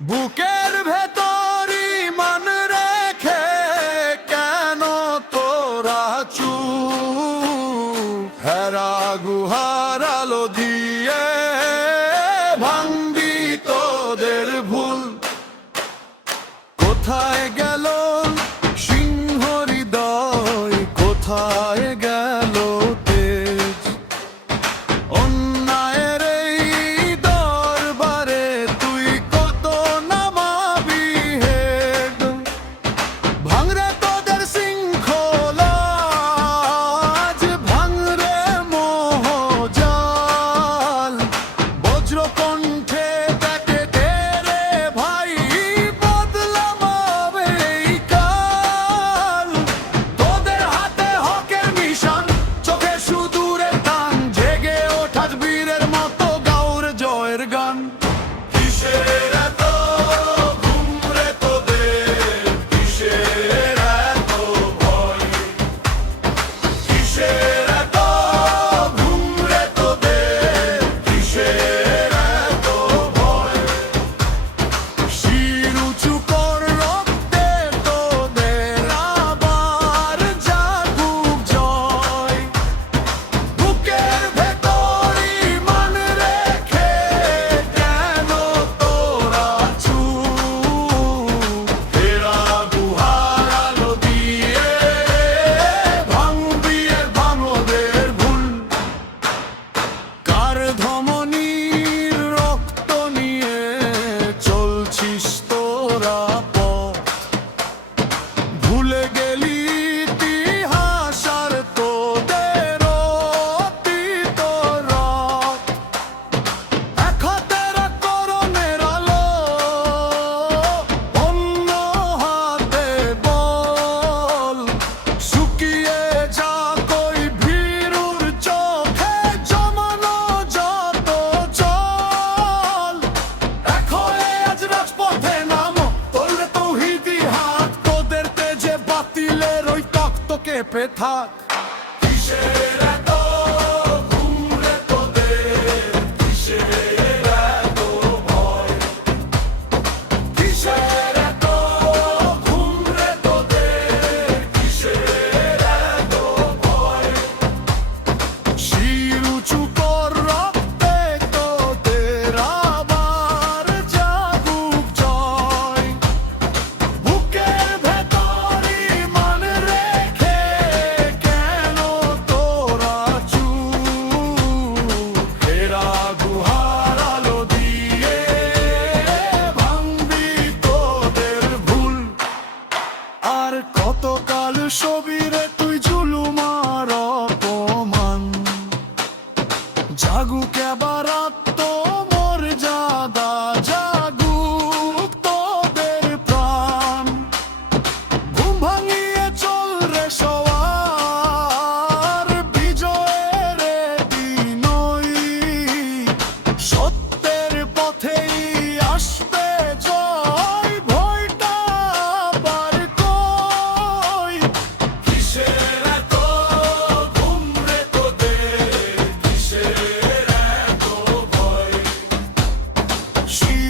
বুকের ভেতরি মান রেখে কেন তোরা চুপ? হেরা গুহার আলো দিয়ে ভাঙবি তোদের ভুল। কোথায় গেল সিংহ হৃদয়, কোথায় গেল তেজ? অন্যায়ের এই দরবারে তুই কত নামাবি হেড? ভাঙরে তোদের শৃঙ্খলা, আজ ভাঙরে মোহজাল। বজ্রকণ্ঠে ডাকে দে রে ভাই, বদলামাবে এই কাল। তোদের হাতে হকের মিশন, চোখে সুদূরের টান, জেগে ওঠা বীরের মতো গাউর জয়ের গান। কিসের এত ঘুম রে তোদের, কিসের এত ভয়? কিসের এত ঘুম রে তোদের, কিসের এত ভয়? শির উঁচু কর রক্তে তোদের, আবার জাগুক জয়। বুকের ভেতরি মান রেখে কেন তোরা চুপ? হেরা গুহার আলো দিয়ে ভাঙবি এ ভাঙদের ভুল। কার ধমনীর রক্ত নিয়ে চলছিস তোরা পথ? ভুলে গেলি ইতিহাস আর তোদের অতীত রাত। এক হাতের করণের আলো, অন্য হাতে বল। শুকিয়ে যাক ওই ভীরুর চোখে জমানো যত জল। এক হয়ে আজ রাজপথে নামো, তোলে তৌহিদি হাত। তোদের তেজে বাতিলের ওই তক্ত কেঁপে থাক। কিসের এত ঘুম রে তোদের, কিসের এত ভয়? কিসের এত ঘুম রে তোদের, কিসের এত ভয়? শির উঁচু কর রক্তে তোদের, আবার জাগুক জয়। বুকের ভেতরি মান রেখে কেন তোরা চুপ? হেরা গুহার আলো দিয়ে ভাঙবি তোদের ভুল। আর কতকাল সবিরে তুই জুলুম আর অপমান? জাগুক এবার আত্মমর্যাদা, জাগুক তোদের প্রাণ। ঘুম ভাঙিয়ে চল রে সওয়ার, বিজয়ের এ দিনই। সত্যের পথেই আসবে জয়, ভয়টা আবার কই? কিসের এত ঘুম রে তোদের, কিসের এত ভয়? শির